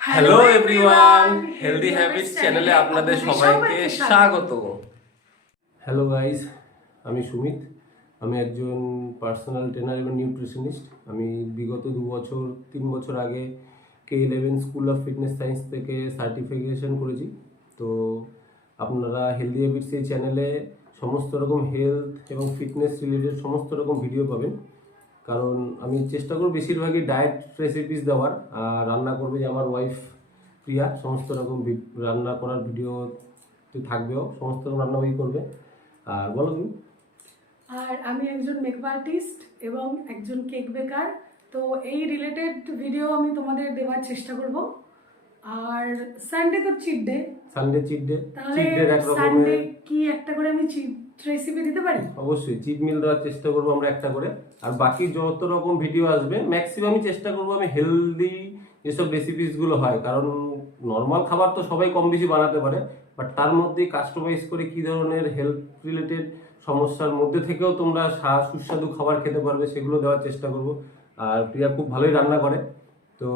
Hello everyone, healthy habits চ্যানেলে আপনাদের সবাইকে স্বাগত। হ্যালো গাইস, আমি সুমিত। আমি একজন পার্সোনাল ট্রেনার এবং নিউট্রিশনিস্ট। আমি বিগত 3 বছর আগে K11 school of fitness science থেকে সার্টিফিকেশন করেছি। তো আপনারা হেলদি হ্যাবিটস এই চ্যানেলে সমস্ত রকম হেলথ এবং ফিটনেস রিলেটেড সমস্ত রকম ভিডিও পাবেন। কারণ আমি চেষ্টা করব বেশিরভাগই ডায়েট রেসিপিস দেওয়ার, আর রান্না করবে যে আমার ওয়াইফ প্রিয়া। সমস্ত রকম রান্না করার ভিডিও থাকবেও, সমস্ত রকম রান্না ওই করবে। আর বলো তুমি। আর আমি একজন মেকআপ আর্টিস্ট এবং একজন কেক বেকার। তো এই রিলেটেড ভিডিও আমি তোমাদের দেওয়ার চেষ্টা করব। আর সানডে তো চিট ডে। চিট ডে তাহলে এক সানডে রকমের কি একটা করে আমি চিট রেসিপি দিতে পারি? অবশ্যই চিট মিল দেওয়ার চেষ্টা করবো আমরা একটা করে। আর বাকি যত রকম ভিডিও আসবে ম্যাক্সিমামই চেষ্টা করবো আমি হেলদি যেসব রেসিপিস গুলো হয়। কারণ নর্মাল খাবার তো সবাই কম বেশি বানাতে পারে, বাট তার মধ্যে কাস্টমাইজ করে কি ধরনের হেলথ রিলেটেড সমস্যার মধ্যে থেকেও তোমরা সুস্বাদু খাবার খেতে পারবে সেগুলো দেওয়ার চেষ্টা করব। আর প্রিয়া খুব ভালোই রান্না করে। তো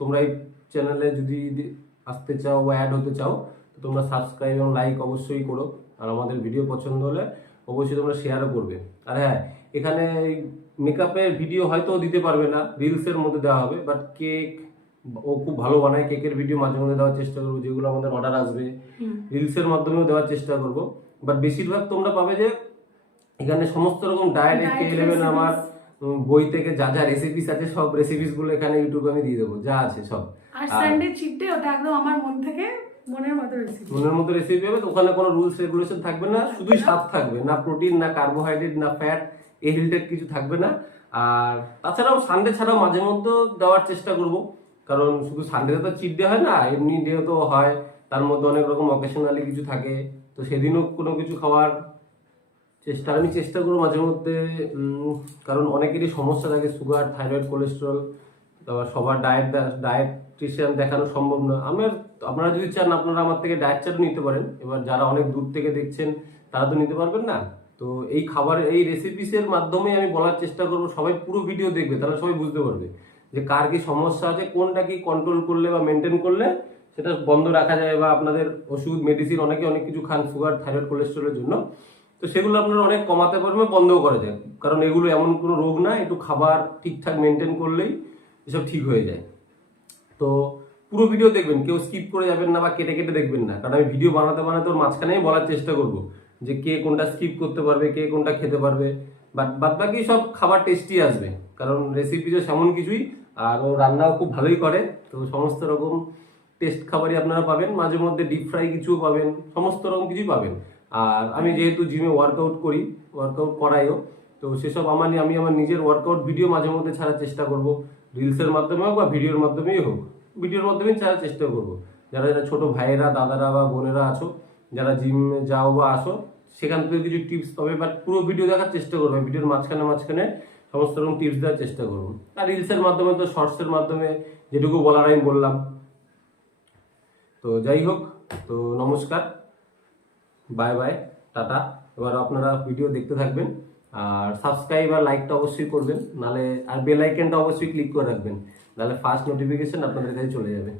তোমরা এই চ্যানেলে যদি আসতে চাও বা অ্যাড হতে চাও তো তোমরা সাবস্ক্রাইব এবং লাইক অবশ্যই করো। আর আমাদের ভিডিও পছন্দ হলে অবশ্যই তোমরা শেয়ারও করবে। আর হ্যাঁ, এখানে মেকআপের ভিডিও হয়তো দিতে পারবে না, রিলসের মধ্যে দেওয়া হবে, বাট কেক ও খুব ভালো বানায়, কেকের ভিডিও মাঝে মধ্যে দেওয়ার চেষ্টা করবো, যেগুলো আমাদের অর্ডার আসবে রিলসের মাধ্যমেও দেওয়ার চেষ্টা করব। বাট বেশিরভাগ তোমরা পাবে যে এখানে সমস্ত রকম ডায়েট K11 আমার বই থেকে যা যা রেসিপিস আছে সব রেসিপিস গুলো এখানে ইউটিউবে আমি দিয়ে দেবো, যা আছে সব। আর সানডে চিট ডে ওটা একদম আমার মন থেকে মনের মতো রেসিপি হবে। ওখানে কোনো রুলস রেগুলেশন থাকবে না, শুধুই স্বাদ থাকবে, না প্রোটিন না কার্বোহাইড্রেট না ফ্যাট এই রিলেটেড কিছু থাকবে না। আর তাছাড়াও সানডে ছাড়াও মাঝে মধ্যে দেওয়ার চেষ্টা করব, কারণ শুধু সানডেতে তো চিট ডে হয় না, এমনি ডে তো হয়, তার মধ্যে অনেক রকম অকেশনালি কিছু থাকে। তো সেদিনও কোনো কিছু খাওয়ার আমি চেষ্টা করবো মাঝে মধ্যে। কারণ অনেকেরই সমস্যা থাকে, সুগার, থাইরয়েড, কোলেস্ট্রল। তারপর সবার ডায়েট্রিশিয়ান দেখানো সম্ভব না। আপনারা যদি চান আপনারা আমার থেকে ডায়েট চার্টও নিতে পারেন। এবার যারা অনেক দূর থেকে দেখছেন তারা তো নিতে পারবেন না। তো এই খাবারের এই রেসিপিসের মাধ্যমে আমি বলার চেষ্টা করবো, সবাই পুরো ভিডিও দেখবে, তাহলে সবাই বুঝতে পারবে যে কার কি সমস্যা আছে, কোনটা কি কন্ট্রোল করলে বা মেনটেন করলে সেটা বন্ধ রাখা যায়, বা আপনাদের ওষুধ মেডিসিন অনেকে অনেক কিছু খান সুগার, থাইরয়েড, কোলেস্ট্রলের জন্য, তো সেগুলো আপনারা অনেক কমাতে পারবেন, বন্ধও করা যায়। কারণ এগুলো এমন কোনো রোগ না, একটু খাবার ঠিকঠাক মেনটেন করলেই এসব ঠিক হয়ে যায়। তো পুরো ভিডিও দেখবেন, কেউ স্কিপ করে যাবেন না বা কেটে কেটে দেখবেন না। কারণ আমি ভিডিও বানাতে বানাতে ওর মাঝখানেই বলার চেষ্টা করব যে কে কোনটা স্কিপ করতে পারবে, কে কোনটা খেতে পারবে। বাদ বাকি সব খাবার টেস্টি আসবে, কারণ রেসিপি তো সেমন কিছুই। আর ও রান্নাও খুব ভালোই করে। তো সমস্ত রকম টেস্ট খাবারই আপনারা পাবেন, মাঝে মধ্যে ডিপ ফ্রাই কিছুও পাবেন, সমস্ত রকম কিছুই পাবেন। আর আমি যেহেতু জিমে ওয়ার্কআউট করাইও, তো সেসব আমি আমার নিজের ওয়ার্কআউট ভিডিও মাঝে মধ্যে ছাড়ার চেষ্টা করব, রিলসের মাধ্যমে হোক বা ভিডিওর মাধ্যমেই হোক। ভিডিওর মাধ্যমেই ছাড়ার চেষ্টা করব। যারা যারা ছোট ভাইয়েরা, দাদারা বা বোনেরা আছো, যারা জিমে যাও বা আসো, সেখান থেকে কিছু টিপস পাবে, বাট পুরো ভিডিও দেখার চেষ্টা করবে। ভিডিওর মাঝখানে মাঝখানে সমস্ত রকম টিপস দেওয়ার চেষ্টা করবো। আর রিলসের মাধ্যমে তো শর্টসের মাধ্যমে যেটুকু বলার আমি বললাম। তো যাই হোক, তো নমস্কার, বাই বাই, টাটা। এবার আপনারা ভিডিও দেখতে থাকবেন, আর সাবস্ক্রাইব আর লাইকটা অবশ্যই করবেন, নালে আর বেল আইকনটা অবশ্যই ক্লিক করে রাখবেন, নাহলে ফার্স্ট নোটিফিকেশন আপনাদের কাছে চলে যাবে।